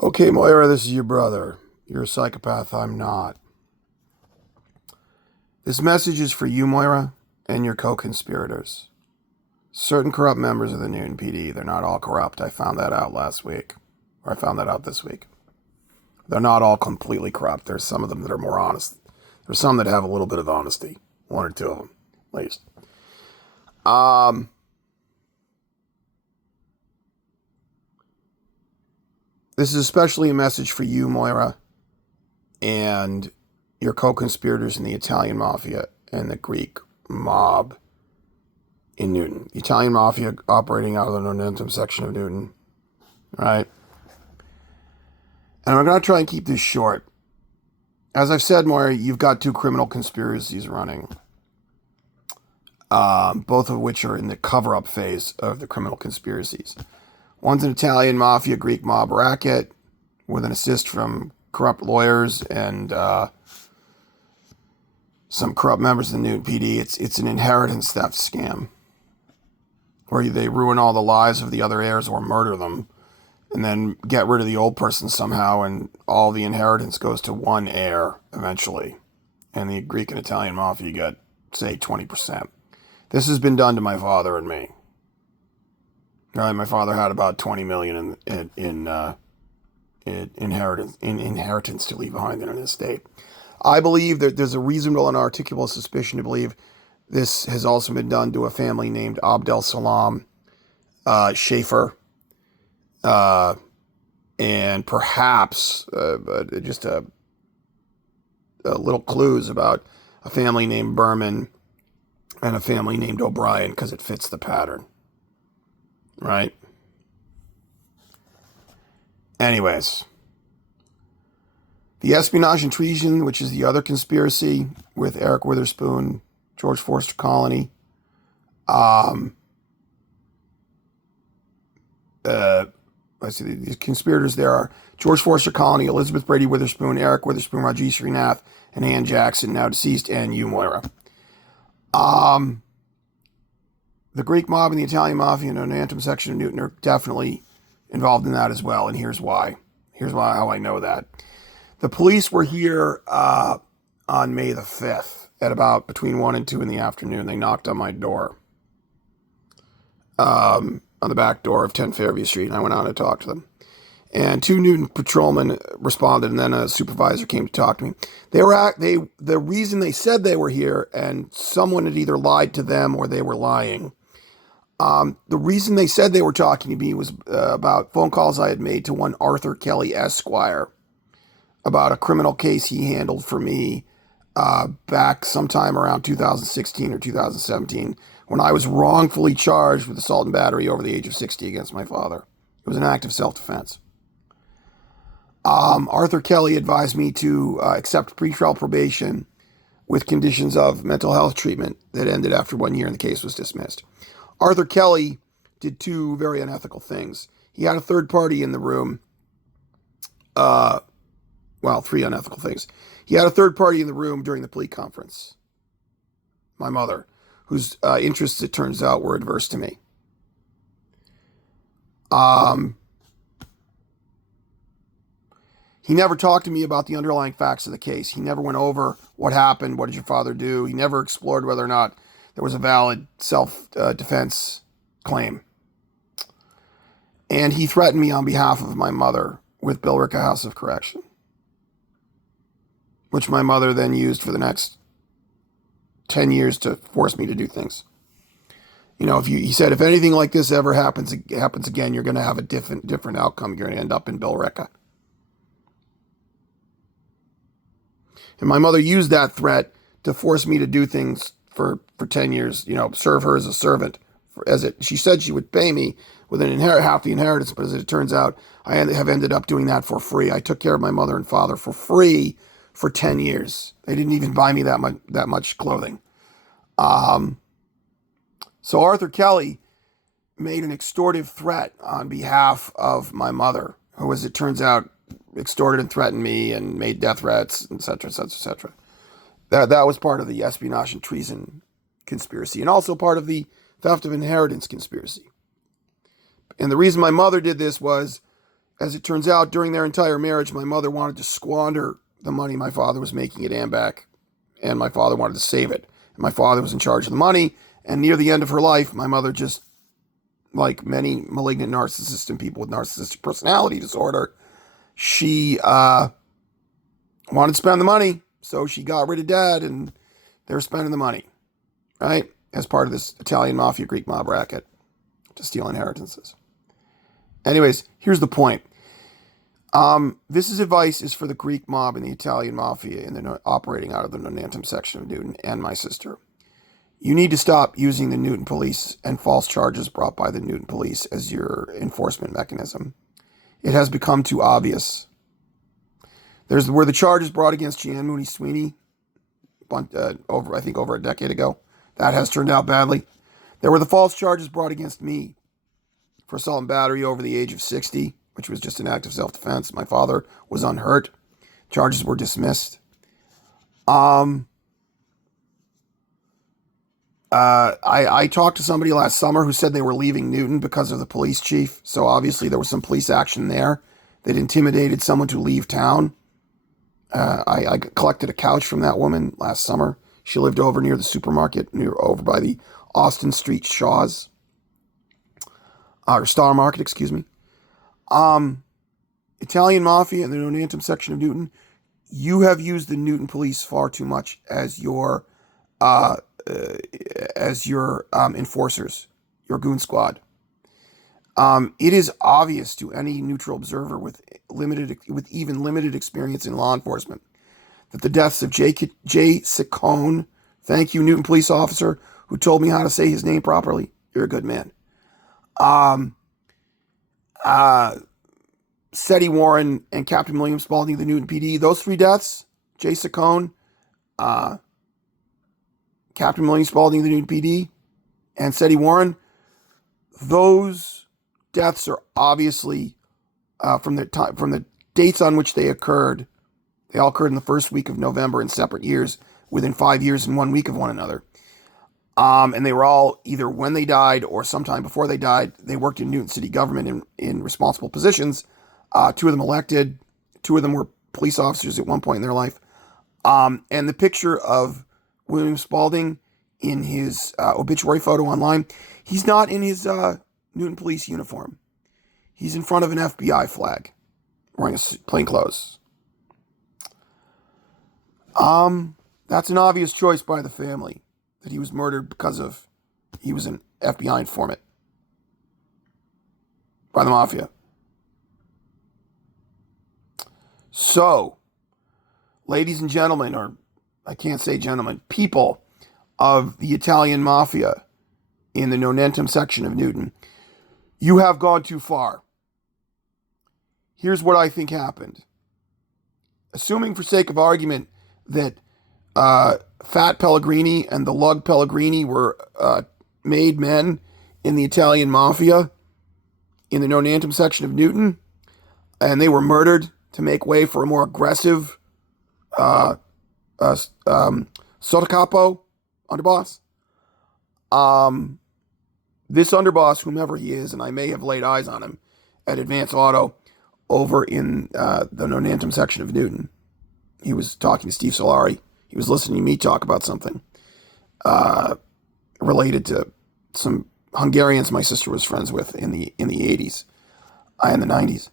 Okay, Moira, this is your brother. You're a psychopath, I'm not. This message is for you, Moira, and your co-conspirators. Certain corrupt members of the Newton PD, they're not all corrupt. I found that out last week. Or I found that out this week. They're not all completely corrupt. There's some of them that are more honest. There's some that have a little bit of honesty. One or two of them, at least. This is especially a message for you, Moira, and your co-conspirators in the Italian Mafia and the Greek mob in Newton. The Italian Mafia operating out of the Nomentum section of Newton, right? And I'm going to try and keep this short. As I've said, Moira, you've got two criminal conspiracies running, both of which are in the cover-up phase of the criminal conspiracies. One's an Italian Mafia Greek mob racket with an assist from corrupt lawyers and some corrupt members of the Newton PD. It's an inheritance theft scam where they ruin all the lives of the other heirs or murder them and then get rid of the old person somehow, and all the inheritance goes to one heir eventually. And the Greek and Italian Mafia get, say, 20%. This has been done to my father and me. Right, my father had about 20 million in inheritance to leave behind in an estate. I believe that there's a reasonable and articulable suspicion to believe this has also been done to a family named Abdel Salam Schaefer, and perhaps just a little clues about a family named Berman and a family named O'Brien, because it fits the pattern. Right? Anyways, the espionage and treason, which is the other conspiracy with Eric Witherspoon, George Forster Colony. Let's see, the conspirators there are George Forster Colony, Elizabeth Brady Witherspoon, Eric Witherspoon, Rajesh Srinath, and Ann Jackson, now deceased, and you, Moira. The Greek mob and the Italian Mafia and the Nomentum section of Newton are definitely involved in that as well, and here's why. How I know that. The police were here on May the 5th at about between 1 and 2 in the afternoon. They knocked on my door, on the back door of 10 Fairview Street, and I went out and talked to them. And two Newton patrolmen responded, and then a supervisor came to talk to me. The reason they said they were here, and someone had either lied to them or they were lying. The reason they said they were talking to me was about phone calls I had made to one Arthur Kelly Esquire about a criminal case he handled for me back sometime around 2016 or 2017, when I was wrongfully charged with assault and battery over the age of 60 against my father. It was an act of self-defense. Arthur Kelly advised me to accept pretrial probation with conditions of mental health treatment that ended after 1 year and the case was dismissed. Arthur Kelly did two very unethical things. He had a third party in the room. Three unethical things. He had a third party in the room during the plea conference. My mother, whose interests, it turns out, were adverse to me. He never talked to me about the underlying facts of the case. He never went over what happened, what did your father do. He never explored whether or not there was a valid self-defense claim. And he threatened me on behalf of my mother with Billerica House of Correction, which my mother then used for the next 10 years to force me to do things. You know, he said, if anything like this ever happens again, you're going to have a different outcome. You're going to end up in Billerica. And my mother used that threat to force me to do things for 10 years, serve her as a servant. She said she would pay me with half the inheritance, but as it turns out, I have ended up doing that for free. I took care of my mother and father for free for 10 years. They didn't even buy me that much clothing. So Arthur Kelly made an extortive threat on behalf of my mother, who, as it turns out, extorted and threatened me and made death threats, etc., etc., etc. That was part of the espionage and treason conspiracy, and also part of the theft of inheritance conspiracy. And the reason my mother did this was as it turns out, during their entire marriage, my mother wanted to squander the money my father was making at AMBAC, and my father wanted to save it. And my father was in charge of the money, and near the end of her life, my mother just, like many malignant narcissists and people with narcissistic personality disorder, she wanted to spend the money, so she got rid of dad, and they're spending the money, right? As part of this Italian mafia, Greek mob racket to steal inheritances. Anyways, here's the point. This advice is for the Greek mob and the Italian mafia operating out of the Nonantum section of Newton and my sister. You need to stop using the Newton police and false charges brought by the Newton police as your enforcement mechanism. It has become too obvious. Were the charges brought against Jan Mooney Sweeney over a decade ago. That has turned out badly. There were the false charges brought against me for assault and battery over the age of 60, which was just an act of self-defense. My father was unhurt. Charges were dismissed. I talked to somebody last summer who said they were leaving Newton because of the police chief. So obviously there was some police action there that intimidated someone to leave town. I collected a couch from that woman last summer. She lived over near the supermarket, over by the Austin Street Shaw's, or Star Market, excuse me. Italian Mafia and the Nonantum section of Newton, you have used the Newton police far too much as your enforcers, your goon squad. It is obvious to any neutral observer with even limited experience in law enforcement that the deaths of Jay Ciccone, thank you, Newton police officer, who told me how to say his name properly. You're a good man. Seti Warren and Captain William Spaulding of the Newton PD, those three deaths, Jay Ciccone, Captain William Spaulding of the Newton PD, and Seti Warren, those deaths are obviously from the dates on which they occurred. They all occurred in the first week of November in separate years, within 5 years and 1 week of one another. And they were all either when they died or sometime before they died. They worked in Newton city government in responsible positions. 2 of them elected. 2 of them were police officers at one point in their life. And the picture of William Spaulding in his obituary photo online, he's not in his Newton police uniform. He's in front of an FBI flag, wearing plain clothes. That's an obvious choice by the family, that he was murdered because he was an FBI informant by the mafia. So, ladies and gentlemen, or I can't say gentlemen, people of the Italian mafia in the Nonantum section of Newton, you have gone too far. Here's what I think happened. Assuming for sake of argument that Fat Pellegrini and the Lug Pellegrini were made men in the Italian mafia in the Nonantum section of Newton, and they were murdered to make way for a more aggressive Sottocapo underboss. This underboss, whomever he is, and I may have laid eyes on him at Advance Auto over in the Nonantum section of Newton. He was talking to Steve Solari. He was listening to me talk about something related to some Hungarians my sister was friends with in the 80s and the 90s.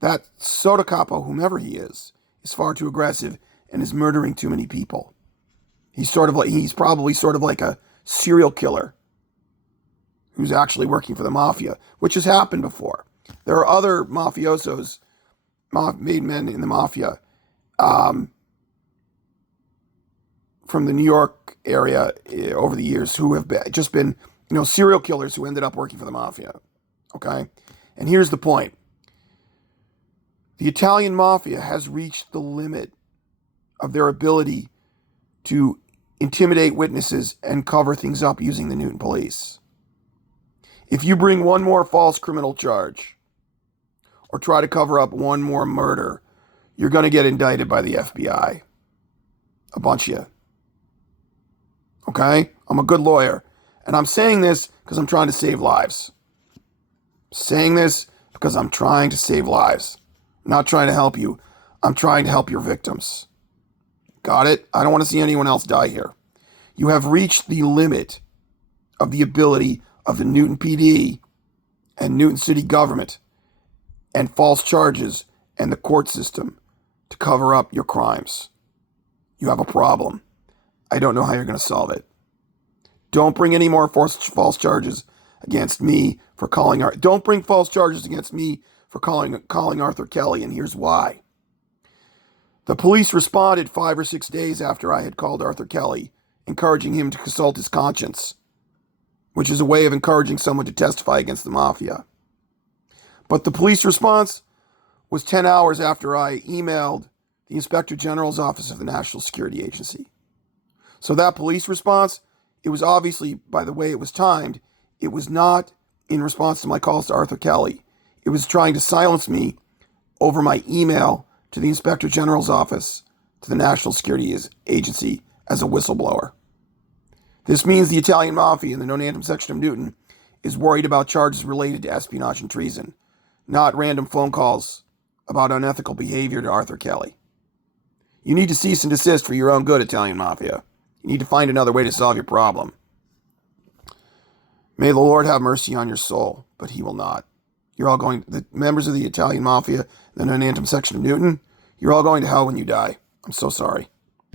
That Sottocapo, whomever he is far too aggressive and is murdering too many people. He's probably sort of like a serial killer who's actually working for the mafia, which has happened before. There are other mafiosos, made men in the mafia, from the New York area over the years who have just been, serial killers who ended up working for the mafia. Okay? And here's the point. The Italian mafia has reached the limit of their ability to intimidate witnesses and cover things up using the Newton police. If you bring one more false criminal charge or try to cover up one more murder, you're going to get indicted by the FBI. A bunch of you. Okay? I'm a good lawyer. And I'm saying this because I'm trying to save lives. Saying this because I'm trying to save lives. I'm not trying to help you. I'm trying to help your victims. Got it? I don't want to see anyone else die here. You have reached the limit of the ability of the Newton PD and Newton City government and false charges and the court system to cover up your crimes. You have a problem. I don't know how you're going to solve it. Don't bring any more false charges against me for calling Don't bring false charges against me for calling Arthur Kelly, and here's why. The police responded 5 or 6 days after I had called Arthur Kelly, encouraging him to consult his conscience, which is a way of encouraging someone to testify against the mafia. But the police response was 10 hours after I emailed the Inspector General's office of the National Security Agency. So that police response, it was obviously, by the way it was timed, it was not in response to my calls to Arthur Kelly. It was trying to silence me over my email to the Inspector General's office to the National Security Agency as a whistleblower. This means the Italian Mafia in the non-anthem section of Newton is worried about charges related to espionage and treason, not random phone calls about unethical behavior to Arthur Kelly. You need to cease and desist for your own good, Italian Mafia. You need to find another way to solve your problem. May the Lord have mercy on your soul, but he will not. The members of the Italian Mafia, the non-anthem section of Newton, you're all going to hell when you die. I'm so sorry.